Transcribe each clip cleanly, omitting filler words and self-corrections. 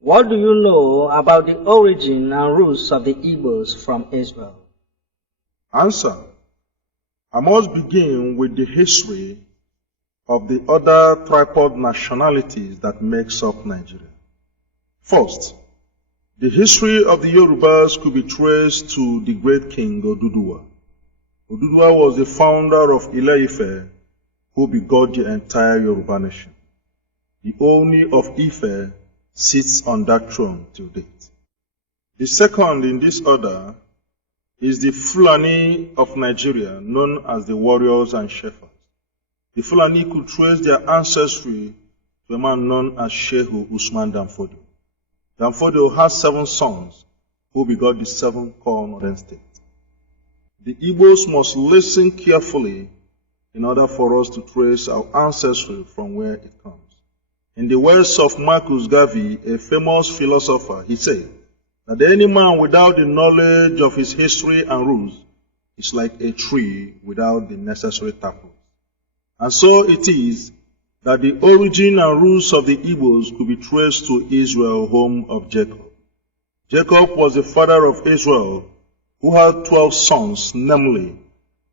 What do you know about the origin and roots of the Igbos from Israel? Answer. I must begin with the history of the other tripod nationalities that makes up Nigeria. First, the history of the Yorubas could be traced to the great king Oduduwa. Oduduwa was the founder of Ile-Ife, who begot the entire Yoruba nation. The Oni of Ife sits on that throne till date. The second in this order is the Fulani of Nigeria, known as the warriors and shepherds. The Fulani could trace their ancestry to a man known as Shehu Usman Danfodio. Danfodio has 7 sons who begot the 7 core northern states. The Igbos must listen carefully in order for us to trace our ancestry from where it comes. In the words of Marcus Garvey, a famous philosopher, he said that any man without the knowledge of his history and roots is like a tree without the necessary taproot. And so it is that the origin and roots of the Igbos could be traced to Israel, home of Jacob. Jacob was the father of Israel, who had 12 sons, namely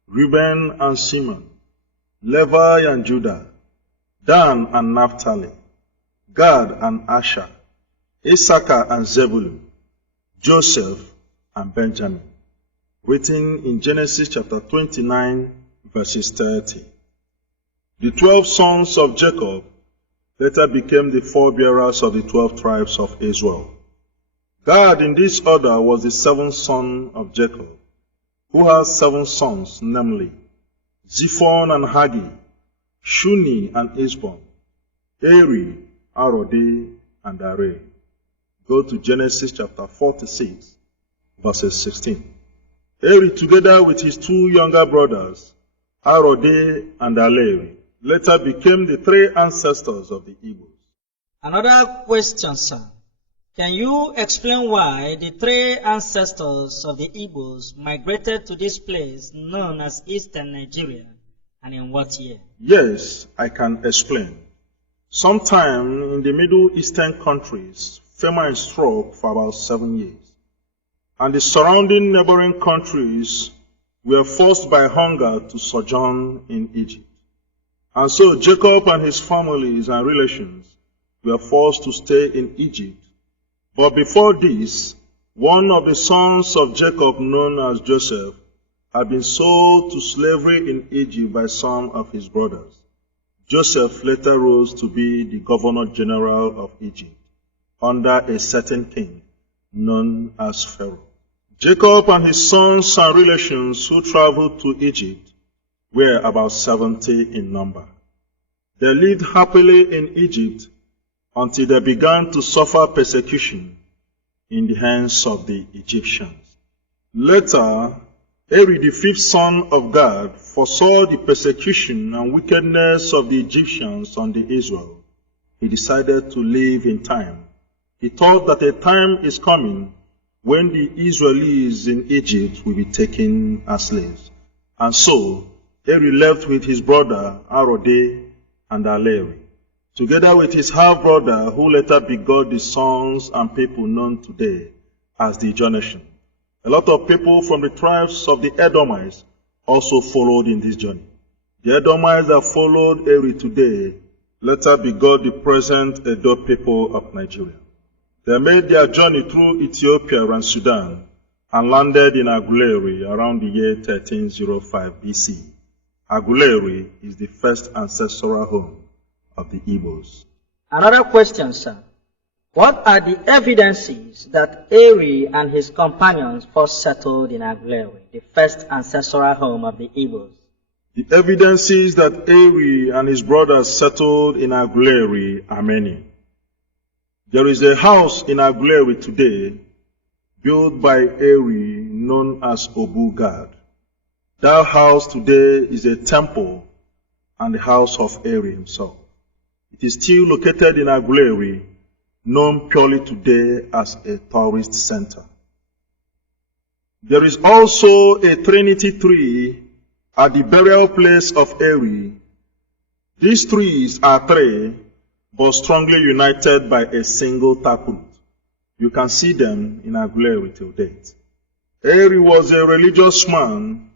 Reuben and Simeon, Levi and Judah, Dan and Naphtali, Gad and Asher, Issachar and Zebulun, Joseph and Benjamin, written in Genesis chapter 29, verses 30. The 12 sons of Jacob later became the forebearers of the 12 tribes of Israel. Gad in this order was the 7th son of Jacob, who has 7 sons, namely Ziphon and Hagi, Shuni and Isbon, Eri, Arodi, and Areh. Go to Genesis chapter 46, verses 16. Eri, together with his 2 younger brothers, Arodi and Aleri, later became the 3 ancestors of the Igbos. Another question, sir. Can you explain why the 3 ancestors of the Igbos migrated to this place known as Eastern Nigeria, and in what year? Yes, I can explain. Sometime in the Middle Eastern countries, famine struck for about 7 years, and the surrounding neighboring countries were forced by hunger to sojourn in Egypt. And so Jacob and his families and relations were forced to stay in Egypt. But before this, one of the sons of Jacob, known as Joseph, had been sold to slavery in Egypt by some of his brothers. Joseph later rose to be the governor general of Egypt under a certain king known as Pharaoh. Jacob and his sons and relations who traveled to Egypt were about 70 in number. They lived happily in Egypt until they began to suffer persecution in the hands of the Egyptians. Later, Eri, the 5th son of Gad, foresaw the persecution and wickedness of the Egyptians on the Israel. He decided to live in time. He thought that a time is coming when the Israelis in Egypt will be taken as slaves. And so, Eri left with his brother Arode and Aleri, together with his half-brother who later begot the sons and people known today as the Ijaw nation. A lot of people from the tribes of the Edomites also followed in this journey. The Edomites that followed Eri today later begot the present Edo people of Nigeria. They made their journey through Ethiopia and Sudan and landed in Aguleri around the year 1305 BC. Aguleri is the first ancestral home of the Igbos. Another question, sir. What are the evidences that Eri and his companions first settled in Aguleri, the first ancestral home of the Igbos? The evidences that Eri and his brothers settled in Aguleri are many. There is a house in Aguleri today built by Eri known as Obugad. That house today is a temple and the house of Eri himself. It is still located in Aguleri, known purely today as a tourist center. There is also a Trinity tree at the burial place of Eri. These trees are three, but strongly united by a single taproot. You can see them in Aguleri till date. Eri was a religious man,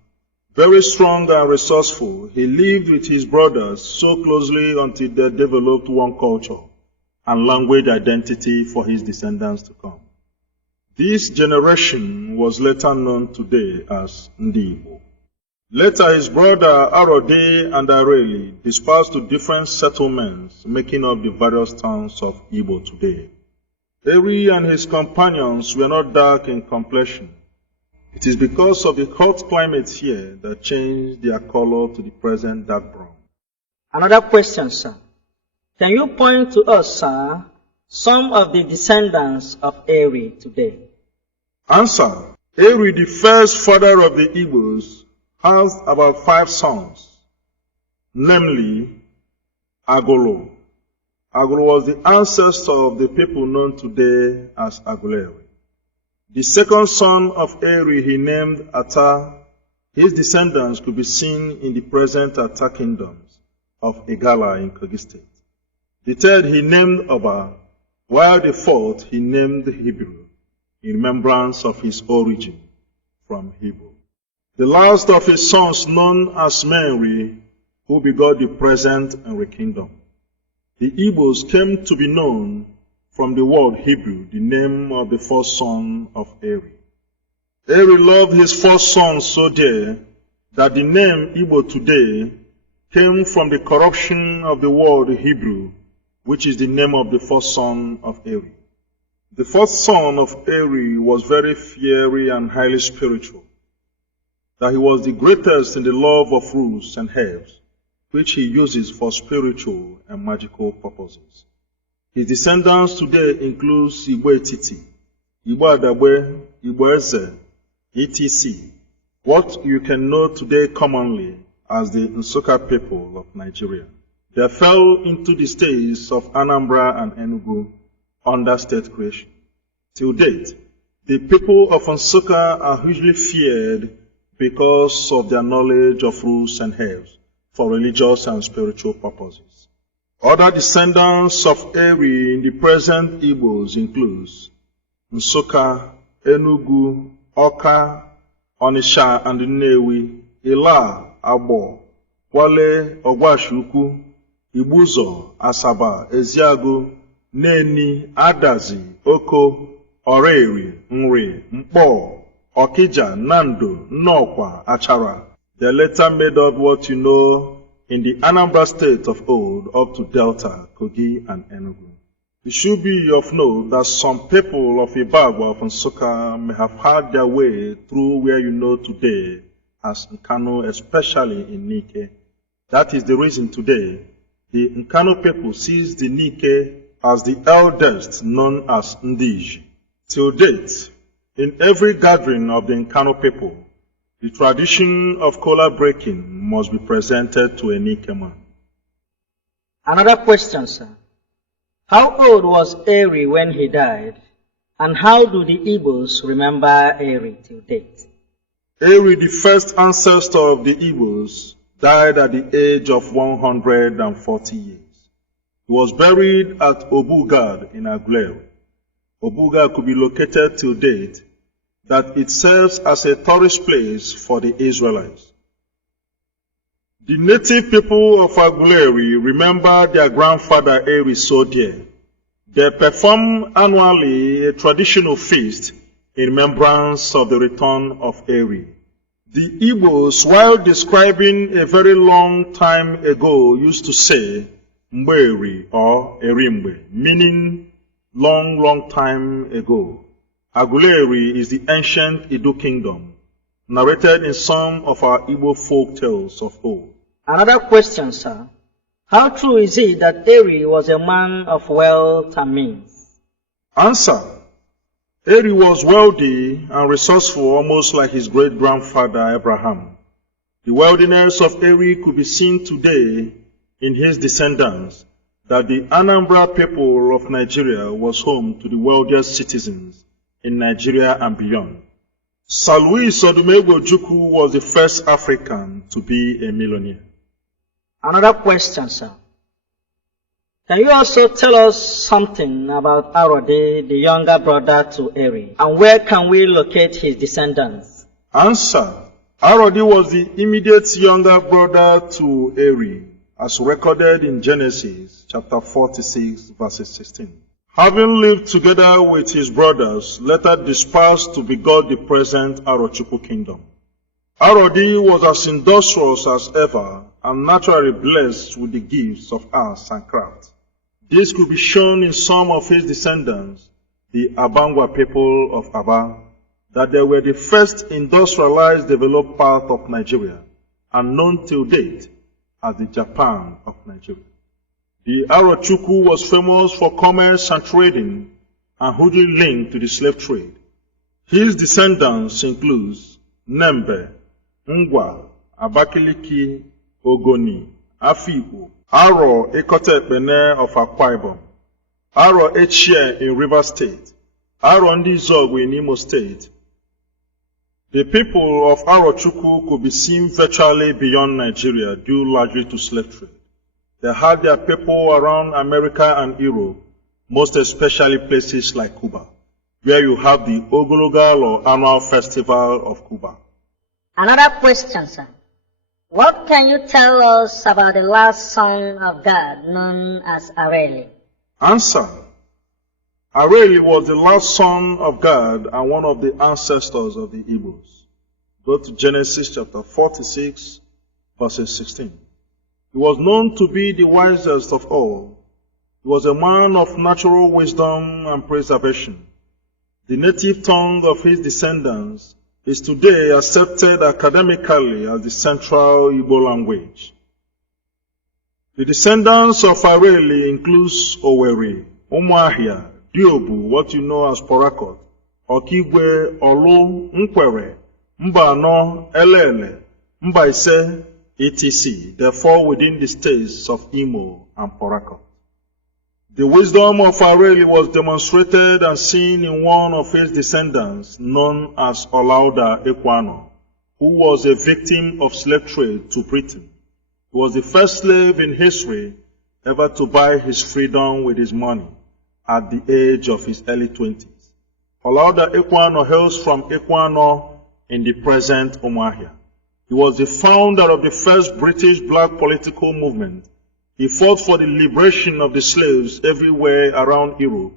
very strong and resourceful. He lived with his brothers so closely until they developed one culture and language identity for his descendants to come. This generation was later known today as Ndi-Igbo. Later, his brother Arode and Areli dispersed to different settlements, making up the various towns of Igbo today. Eri and his companions were not dark in complexion. It is because of the hot climate here that changed their color to the present dark brown. Another question, sir. Can you point to us, sir, some of the descendants of Eri today? Answer. Eri, the first father of the Igbos, has about 5 sons, namely Agolo. Agolo was the ancestor of the people known today as Aguleri. The second son of Eri he named Ata. His descendants could be seen in the present Ata kingdoms of Igala in Kogi State. The third he named Oba, while the fourth he named Hebrew, in remembrance of his origin from Hebrew. The last of his sons, known as Menri, who begot the present Nri kingdom. The Igbos came to be known from the word Hebrew, the name of the first son of Eri. Eri loved his first son so dear that the name Igbo today came from the corruption of the word Hebrew, which is the name of the first son of Eri. The first son of Eri was very fiery and highly spiritual, that he was the greatest in the love of roots and herbs, which he uses for spiritual and magical purposes. His descendants today include Igbo Etiti, Igbo Adagbe, Igbo Eze, etc., what you can know today commonly as the Nsukka people of Nigeria. They fell into the states of Anambra and Enugu under state creation. Till date, the people of Nsukka are hugely feared because of their knowledge of roots and herbs for religious and spiritual purposes. Other descendants of Eri in the present Igbos includes Nsukka, Enugu, Oka, Onisha and Nnewi, Ila, Abo, Wale, Ogwashuku, Ibuzo, Asaba, Eziago, Neni, Adazi, Oko, Oreri, Nri, Mpo, Okija, Nando, Nnokwa, Achara. They later made up what you know in the Anambra state of old up to Delta, Kogi, and Enugu. It should be of note that some people of Ibagwa of Nsukka may have had their way through where you know today as Nkano, especially in Nike. That is the reason today the Nkano people sees the Nike as the eldest, known as Ndi-Igbo. Till date, in every gathering of the Nkano people, the tradition of kola breaking must be presented to a Nike man. Another question, sir. How old was Eri when he died? And how do the Igbos remember Eri till date? Eri, the first ancestor of the Igbos, died at the age of 140 years. He was buried at Obugad in Aguleri. Obugad could be located till date, that it serves as a tourist place for the Israelites. The native people of Aguleri remember their grandfather Eri so dear. They perform annually a traditional feast in remembrance of the return of Eri. The Igbos, while describing a very long time ago, used to say Mberi or Erimbe, meaning long time ago. Aguleri is the ancient Edo kingdom, narrated in some of our Igbo folk tales of old. Another question, sir. How true is it that Eri was a man of wealth and means? Answer. Eri was wealthy and resourceful, almost like his great-grandfather Abraham. The wealthiness of Eri could be seen today in his descendants, that the Anambra people of Nigeria was home to the wealthiest citizens in Nigeria and beyond. Sir Louis Odumegwu Ojukwu was the first African to be a millionaire. Another question, sir. Can you also tell us something about Arode, the younger brother to Eri, and where can we locate his descendants? Answer. Arode was the immediate younger brother to Eri, as recorded in Genesis chapter 46, verses 16. Having lived together with his brothers, later dispersed to begot the present Arochukwu kingdom. Arode was as industrious as ever and naturally blessed with the gifts of arts and craft. This could be shown in some of his descendants, the Abangwa people of Aba, that they were the first industrialized developed part of Nigeria and known till date as the Japan of Nigeria. The Arochukwu was famous for commerce and trading and wholly linked to the slave trade. His descendants include Nembe, Ngwa, Abakiliki, Ogoni, Afikpo, Aro Ekotekpene of Akwa Ibom, Aro Echie in River State, Aro Ndi-Igbo in Imo State. The people of Arochukwu could be seen virtually beyond Nigeria due largely to slave trade. They had their people around America and Europe, most especially places like Cuba, where you have the Ogologal or annual festival of Cuba. Another question, sir. What can you tell us about the last son of God known as Areli? Answer. Areli was the last son of God and one of the ancestors of the Igbos. Go to Genesis chapter 46, verses 16. He was known to be the wisest of all. He was a man of natural wisdom and preservation. The native tongue of his descendants is today accepted academically as the central Igbo language. The descendants of Areli includes Oweri, Umuahia, Diobu, what you know as Porakot, Okigwe, Olu, Nkwere, Mbano, Elele, Mbaise, etc. They fall within the states of Imo and Porakot. The wisdom of Areli was demonstrated and seen in one of his descendants known as Olaudah Ekwano, who was a victim of slave trade to Britain. He was the first slave in history ever to buy his freedom with his money at the age of his early 20s. Olaudah Ekwano hails from Ekwano in the present Umuahia. He was the founder of the first British black political movement. He fought for the liberation of the slaves everywhere around Europe,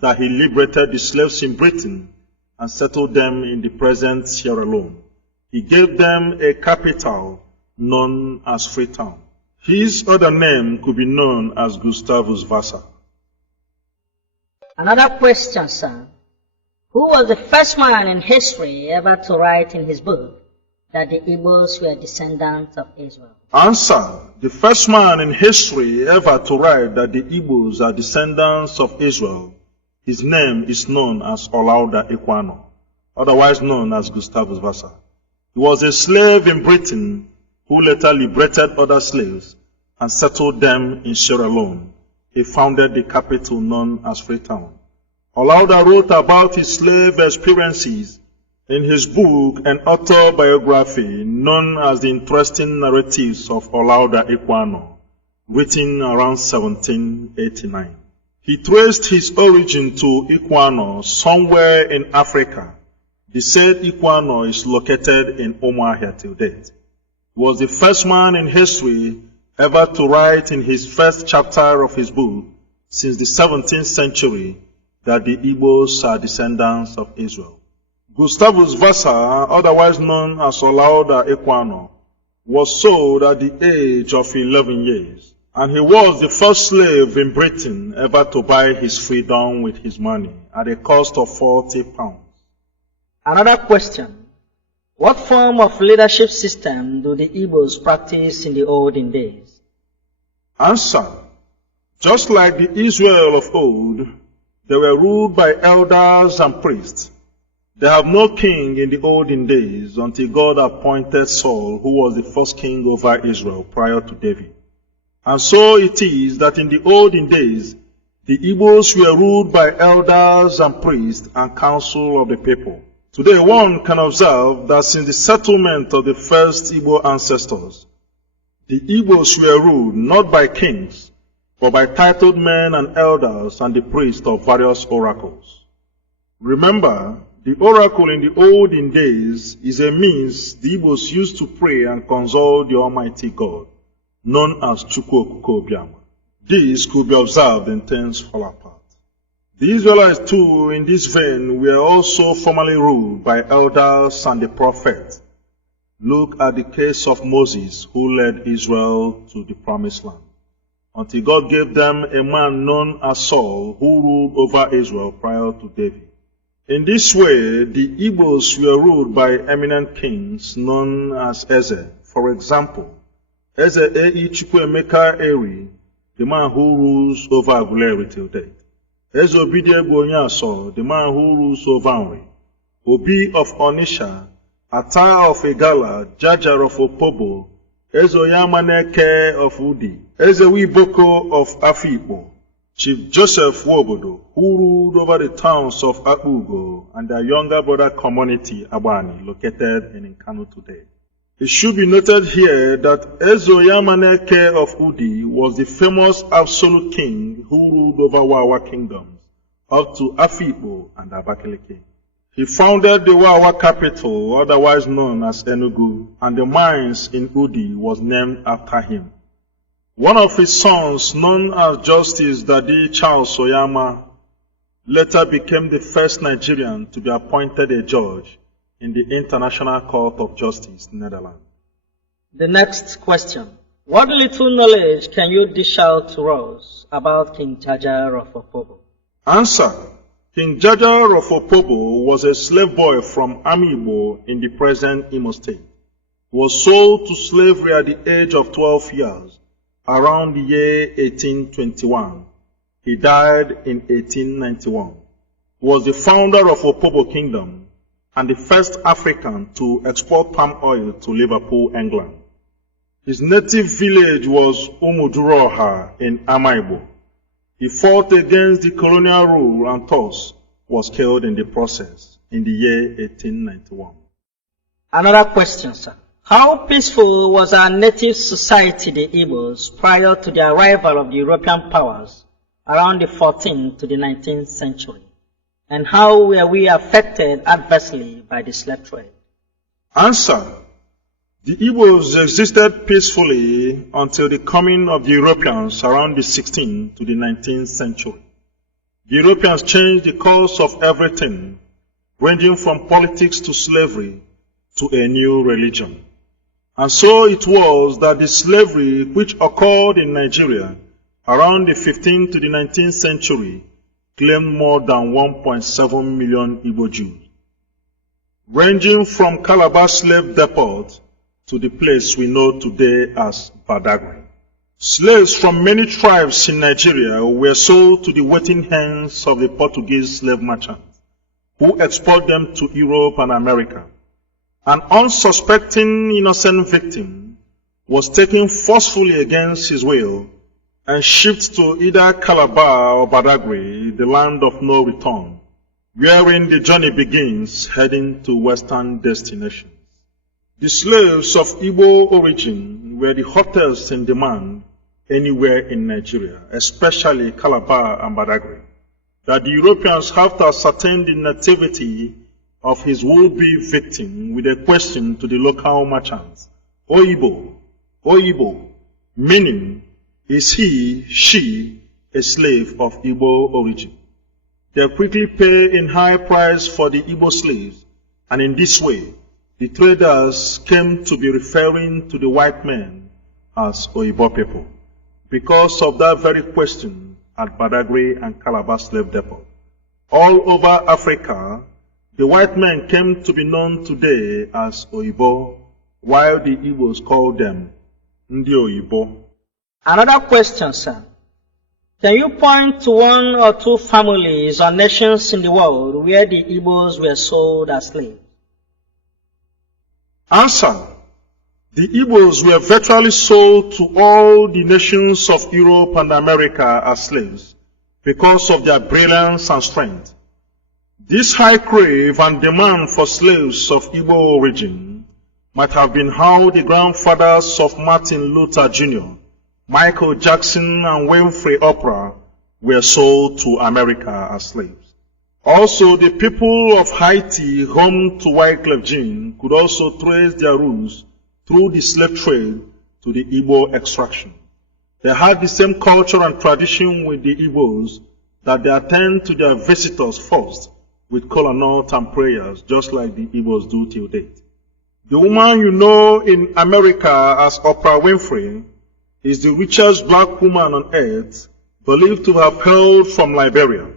that he liberated the slaves in Britain and settled them in the present Sierra Leone. He gave them a capital known as Freetown. His other name could be known as Gustavus Vassa. Another question, sir. Who was the first man in history ever to write in his book that the Igbos were descendants of Israel? Answer. The first man in history ever to write that the Igbos are descendants of Israel, his name is known as Olaudah Ekwano, otherwise known as Gustavus Vassa. He was a slave in Britain who later liberated other slaves and settled them in Sierra Leone. He founded the capital known as Freetown. Olaudah wrote about his slave experiences in his book and autobiography known as The Interesting Narratives of Olaudah Ekwano, written around 1789. He traced his origin to Ekwano somewhere in Africa. The said Ekwano is located in Umuahia till date. He was the first man in history ever to write in his first chapter of his book since the 17th century that the Igbos are descendants of Israel. Gustavus Vassa, otherwise known as Olaudah Ekwano, was sold at the age of 11 years. And he was the first slave in Britain ever to buy his freedom with his money at a cost of 40 pounds. Another question. What form of leadership system do the Igbos practice in the olden days? Answer. Just like the Israel of old, they were ruled by elders and priests. They have no king in the olden days until God appointed Saul, who was the first king over Israel prior to David. And so it is that in the olden days, the Igbos were ruled by elders and priests and council of the people. Today one can observe that since the settlement of the first Igbo ancestors, the Igbos were ruled not by kings, but by titled men and elders and the priests of various oracles. Remember, the oracle in the olden days is a means the Igbos used to pray and consult the Almighty God, known as Chukwu Obiama. This could be observed in things fall apart. The Israelites too, in this vein, were also formerly ruled by elders and the prophets. Look at the case of Moses, who led Israel to the promised land, until God gave them a man known as Saul, who ruled over Israel prior to David. In this way, the Igbos were ruled by eminent kings known as Eze. For example, Eze A.E. Chukwuemeka Eri, the man who rules over Aguleri till date. Eze Obidiegwu Onyaso, the man who rules over Nri. Obi of Onisha, Ata of Igala, Jajar of Opobo, Eze Oyamaneke of Udi, Eze Wiboko of Afikpo, Chief Joseph Wobodo, who ruled over the towns of Akugo and their younger brother community, Abani, located in Nkanu today. It should be noted here that Ezoyamaneke of Udi was the famous absolute king who ruled over Wawa kingdoms up to Afikpo and Abakaliki. He founded the Wawa capital, otherwise known as Enugu, and the mines in Udi was named after him. One of his sons, known as Justice Dadi Charles Oyama, later became the first Nigerian to be appointed a judge in the International Court of Justice, Netherlands. The next question. What little knowledge can you dish out to us about King Jaja of Opobo? Answer. King Jaja of Opobo was a slave boy from Ndi-Igbo in the present Imo State. He was sold to slavery at the age of 12 years, around the year 1821. He died in 1891. He was the founder of Opobo Kingdom and the first African to export palm oil to Liverpool, England. His native village was Umuduroha in Ama-Igbo. He fought against the colonial rule and thus was killed in the process in the year 1891. Another question, sir. How peaceful was our native society, the Igbos, prior to the arrival of the European powers around the 14th to the 19th century? And how were we affected adversely by the slave trade? Answer. The Igbos existed peacefully until the coming of the Europeans around the 16th to the 19th century. The Europeans changed the course of everything, ranging from politics to slavery to a new religion. And so it was that the slavery which occurred in Nigeria around the 15th to the 19th century claimed more than 1.7 million Igbo Jews, ranging from Calabar slave depot to the place we know today as Badagry. Slaves from many tribes in Nigeria were sold to the waiting hands of the Portuguese slave merchants, who exported them to Europe and America. An unsuspecting innocent victim was taken forcefully against his will and shipped to either Calabar or Badagry, the land of no return, wherein the journey begins heading to western destinations. The slaves of Igbo origin were the hottest in demand anywhere in Nigeria, especially Calabar and Badagry, that the Europeans have to ascertain the nativity of his would-be victim with a question to the local merchants, Oyibo, meaning, is he, she, a slave of Igbo origin? They quickly pay in high price for the Igbo slaves, and in this way, the traders came to be referring to the white men as Oyibo people. because of that very question at Badagry and Calabar slave depot. All over Africa, the white men came to be known today as Oyibo, while the Igbos called them Ndi-Igbo. Another question, sir. Can you point to one or two families or nations in the world where the Igbos were sold as slaves? Answer. The Igbos were virtually sold to all the nations of Europe and America as slaves because of their brilliance and strength. This high crave and demand for slaves of Igbo origin might have been how the grandfathers of Martin Luther Jr., Michael Jackson and Winfrey Oprah were sold to America as slaves. Also, the people of Haiti home to Wycliffe Jean could also trace their roots through the slave trade to the Igbo extraction. They had the same culture and tradition with the Igbos that they attend to their visitors first with kola nut and prayers, just like the Igbos do till date. The woman you know in America as Oprah Winfrey is the richest black woman on earth, believed to have hailed from Liberia.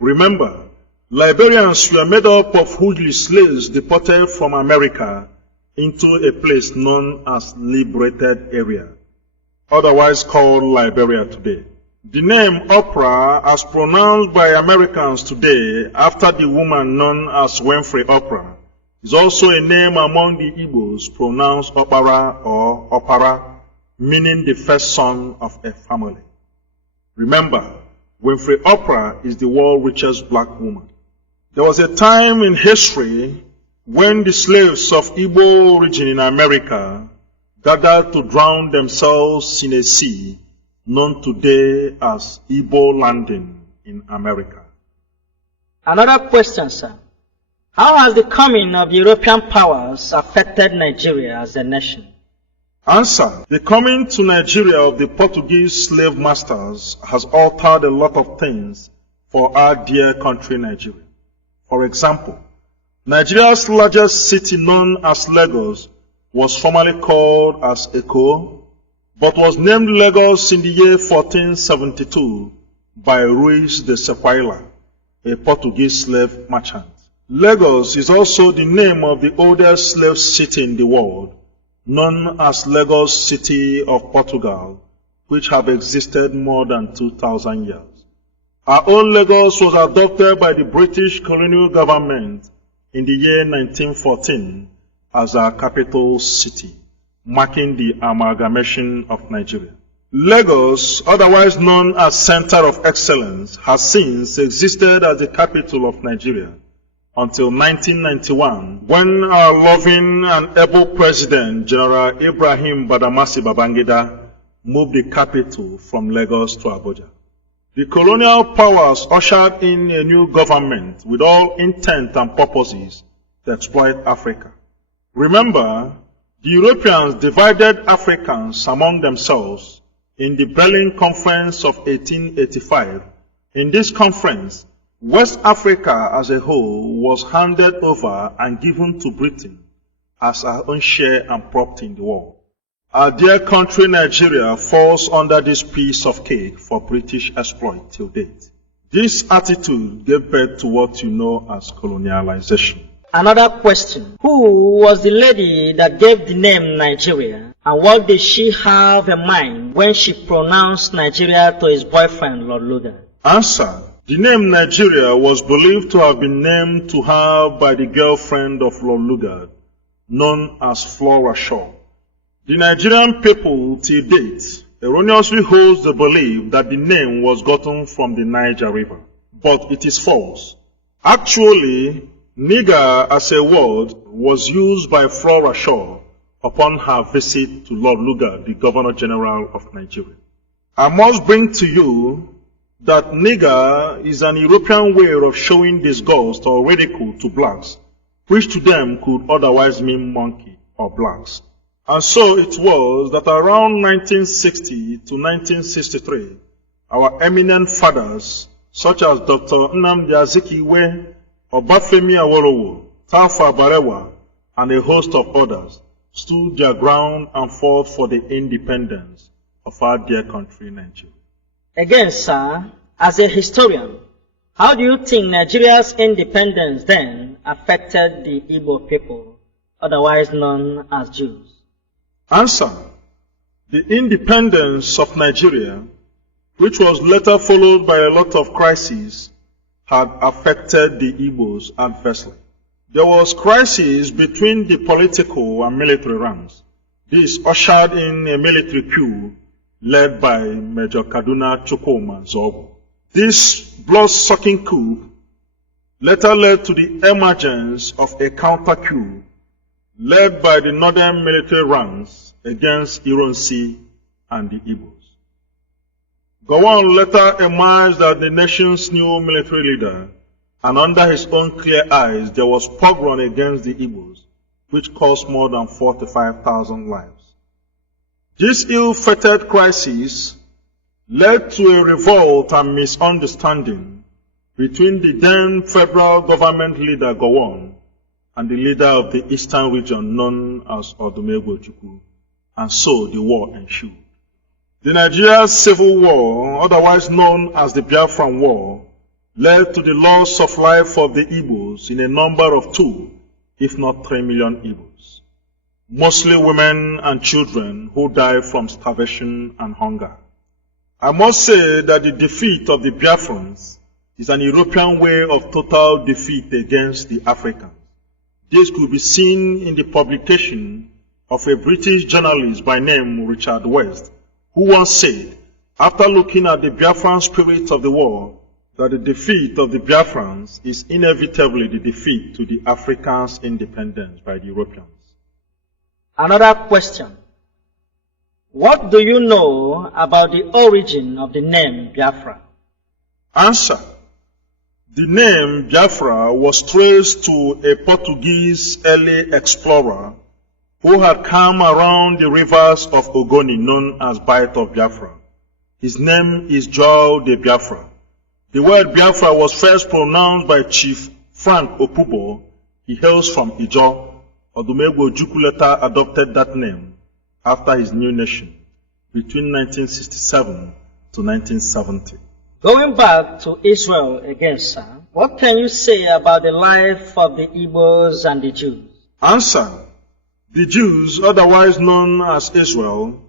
Remember, Liberians were made up of hugely slaves deported from America into a place known as Liberated Area, otherwise called Liberia today. The name Oprah, as pronounced by Americans today after the woman known as Winfrey Oprah, is also a name among the Igbos pronounced Opara or Opara, meaning the first son of a family. Remember, Winfrey Oprah is the world's richest black woman. There was a time in history when the slaves of Igbo origin in America gathered to drown themselves in a sea known today as Igbo Landing in America. Another question, sir. How has the coming of European powers affected Nigeria as a nation? Answer. The coming to Nigeria of the Portuguese slave masters has altered a lot of things for our dear country Nigeria. For example, Nigeria's largest city known as Lagos was formerly called as Eko, but was named Lagos in the year 1472 by Ruiz de Sequeira, a Portuguese slave merchant. Lagos is also the name of the oldest slave city in the world, known as Lagos City of Portugal, which have existed more than 2,000 years. Our own Lagos was adopted by the British colonial government in the year 1914 as our capital city, marking the amalgamation of Nigeria. Lagos, otherwise known as Center of Excellence, has since existed as the capital of Nigeria until 1991, when our loving and able President, General Ibrahim Badamasi Babangida, moved the capital from Lagos to Abuja. The colonial powers ushered in a new government with all intent and purposes to exploit Africa. Remember, the Europeans divided Africans among themselves in the Berlin Conference of 1885. In this conference, West Africa as a whole was handed over and given to Britain as our own share and property in the world. Our dear country Nigeria falls under this piece of cake for British exploit till date. This attitude gave birth to what you know as colonialization. Another question. Who was the lady that gave the name Nigeria, and what did she have in mind when she pronounced Nigeria to his boyfriend, Lord Lugard? Answer. The name Nigeria was believed to have been named to her by the girlfriend of Lord Lugard, known as Flora Shaw. The Nigerian people till date erroneously holds the belief that the name was gotten from the Niger River, but it is false. Actually, nigger as a word was used by Flora Shaw upon her visit to Lord Lugard, the Governor General of Nigeria. I must bring to you that nigger is an European way of showing disgust or ridicule to blacks, which to them could otherwise mean monkey or blacks. And so it was that around 1960 to 1963, our eminent fathers, such as Dr. Nnamdi Azikiwe, Obafemi Awolowo, Tafa Balewa, and a host of others, stood their ground and fought for the independence of our dear country, Nigeria. Again, sir, as a historian, how do you think Nigeria's independence then affected the Igbo people, otherwise known as Jews? Answer. The independence of Nigeria, which was later followed by a lot of crises, had affected the Igbos adversely. There was crisis between the political and military ranks. This ushered in a military coup led by Major Kaduna Chukwuma Zobo. This blood-sucking coup later led to the emergence of a counter-coup led by the northern military ranks against Ironsi and the Igbos. Gowon later emerged as the nation's new military leader, and under his own clear eyes there was pogrom against the Igbos, which cost more than 45,000 lives. This ill-fated crisis led to a revolt and misunderstanding between the then federal government leader Gowon and the leader of the eastern region known as Odumegwu, and so the war ensued. The Nigerian Civil War, otherwise known as the Biafran War, led to the loss of life of the Igbos in a number of 2, if not 3 million Igbos, mostly women and children who died from starvation and hunger. I must say that the defeat of the Biafrans is an European way of total defeat against the Africans. This could be seen in the publication of a British journalist by name Richard West, who once said, after looking at the Biafran spirit of the war, that the defeat of the Biafrans is inevitably the defeat to the Africans' independence by the Europeans. Another question. What do you know about the origin of the name Biafra? Answer. The name Biafra was traced to a Portuguese early explorer who had come around the rivers of Ogoni known as Bight of Biafra. His name is Joao de Biafra. The word Biafra was first pronounced by Chief Frank Opubo. He hails from Ijo. Odumegwu Ojukwu later adopted that name after his new nation between 1967 to 1970. Going back to Israel again, sir, what can you say about the life of the Igbos and the Jews? Answer. The Jews, otherwise known as Israel,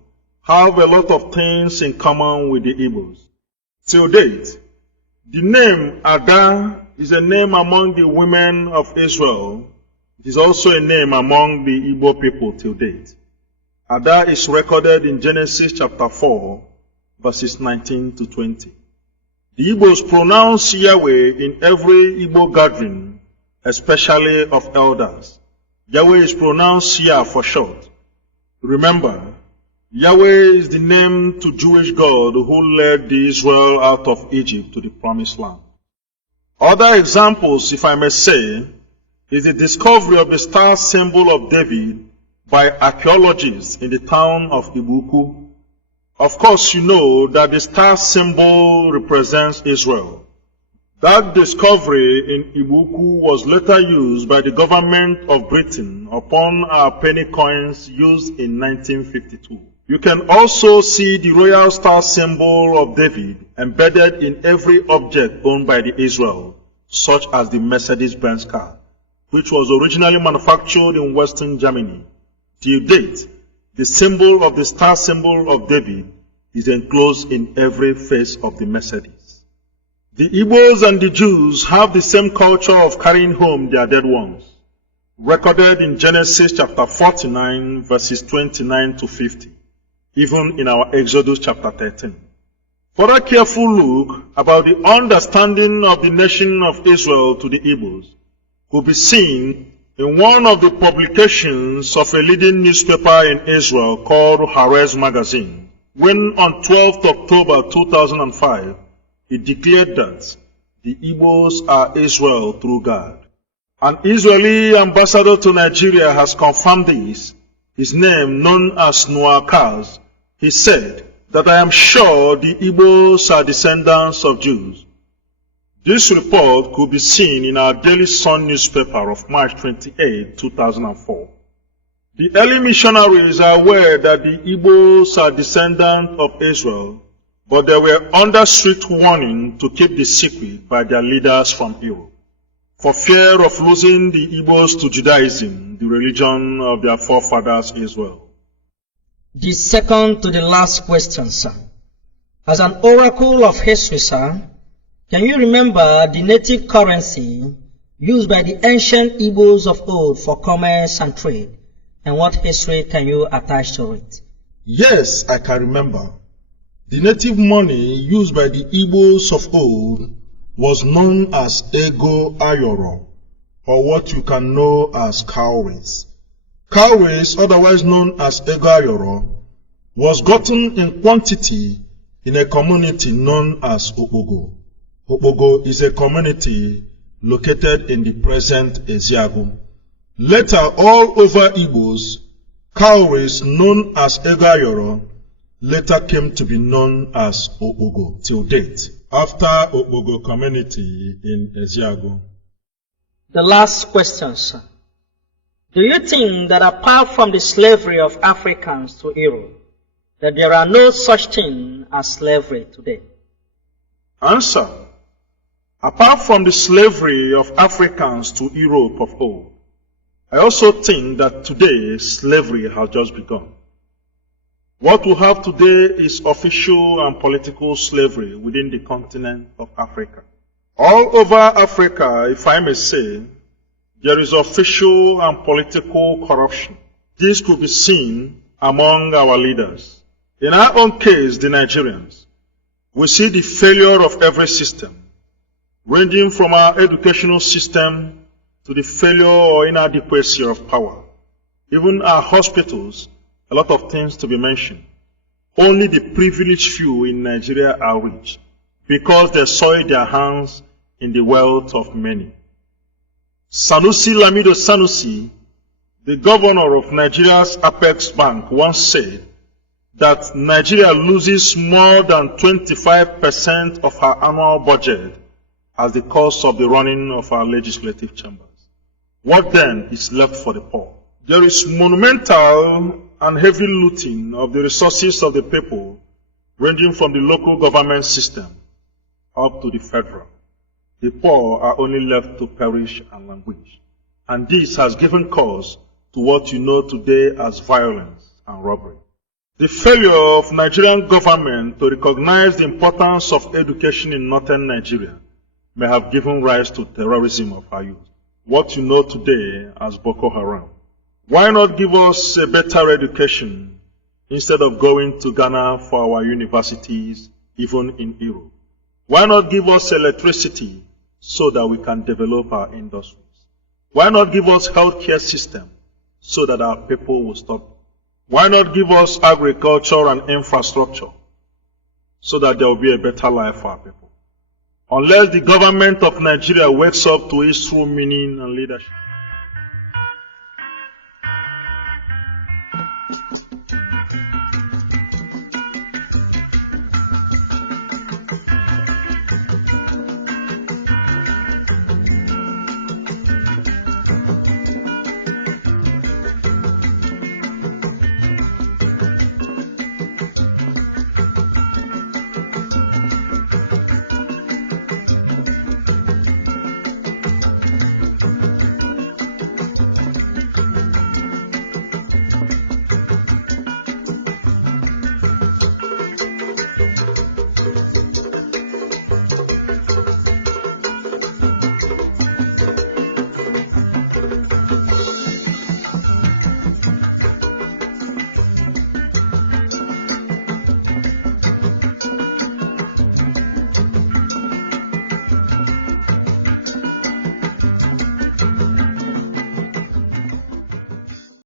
have a lot of things in common with the Igbos. Till date, the name Ada is a name among the women of Israel. It is also a name among the Igbo people till date. Ada is recorded in Genesis chapter 4, verses 19 to 20. The Igbos pronounce Yahweh in every Igbo gathering, especially of elders. Yahweh is pronounced Yah for short. Remember, Yahweh is the name to Jewish God who led the Israel out of Egypt to the promised land. Other examples, if I may say, is the discovery of the star symbol of David by archaeologists in the town of Ibuku. Of course, you know that the star symbol represents Israel. That discovery in Ibuku was later used by the government of Britain upon our penny coins used in 1952. You can also see the royal star symbol of David embedded in every object owned by the Israel, such as the Mercedes-Benz car, which was originally manufactured in Western Germany. Till date, the symbol of the star symbol of David is enclosed in every face of the Mercedes. The Igbos and the Jews have the same culture of carrying home their dead ones, recorded in Genesis chapter 49, verses 29 to 50, even in our Exodus chapter 13. For a careful look about the understanding of the nation of Israel to the Igbos could be seen in one of the publications of a leading newspaper in Israel called Haaretz Magazine, when on 12th October 2005, it declared that the Igbos are Israel through God. An Israeli ambassador to Nigeria has confirmed this. His name, known as Noah Kaz, he said that I am sure the Igbos are descendants of Jews. This report could be seen in our Daily Sun newspaper of March 28, 2004. The early missionaries are aware that the Igbos are descendants of Israel, but they were under strict warning to keep the secret by their leaders from Europe, for fear of losing the Igbos to Judaism, the religion of their forefathers Israel. The second to the last question, sir. As an oracle of history, sir, can you remember the native currency used by the ancient Igbos of old for commerce and trade? And what history can you attach to it? Yes, I can remember. The native money used by the Igbos of old was known as Ego Ayoro, or what you can know as cowries. Cowries, otherwise known as Ego Ayoro, was gotten in quantity in a community known as Okpogo. Okpogo is a community located in the present Eziagu. Later, all over Igbos, cowries known as Ego Ayoro later came to be known as Okpogo till date, after Okpogo community in Eziagu. The last question, sir. Do you think that apart from the slavery of Africans to Europe, that there are no such thing as slavery today? Answer. Apart from the slavery of Africans to Europe of old, I also think that today slavery has just begun. What we have today is official and political slavery within the continent of Africa. All over Africa, if I may say, there is official and political corruption. This could be seen among our leaders. In our own case, the Nigerians, we see the failure of every system, ranging from our educational system to the failure or inadequacy of power. Even our hospitals, a lot of things to be mentioned. Only the privileged few in Nigeria are rich because they soiled their hands in the wealth of many. Sanusi Lamido Sanusi, the governor of Nigeria's Apex Bank, once said that Nigeria loses more than 25% of her annual budget as the cost of the running of our legislative chambers. What then is left for the poor? There is monumental and heavy looting of the resources of the people, ranging from the local government system up to the federal. The poor are only left to perish and languish. And this has given cause to what you know today as violence and robbery. The failure of Nigerian government to recognize the importance of education in northern Nigeria may have given rise to terrorism of our youth, what you know today as Boko Haram. Why not give us a better education instead of going to Ghana for our universities, even in Europe? Why not give us electricity so that we can develop our industries? Why not give us healthcare system so that our people will stop? Why not give us agriculture and infrastructure so that there will be a better life for our people? Unless the government of Nigeria wakes up to its true meaning and leadership.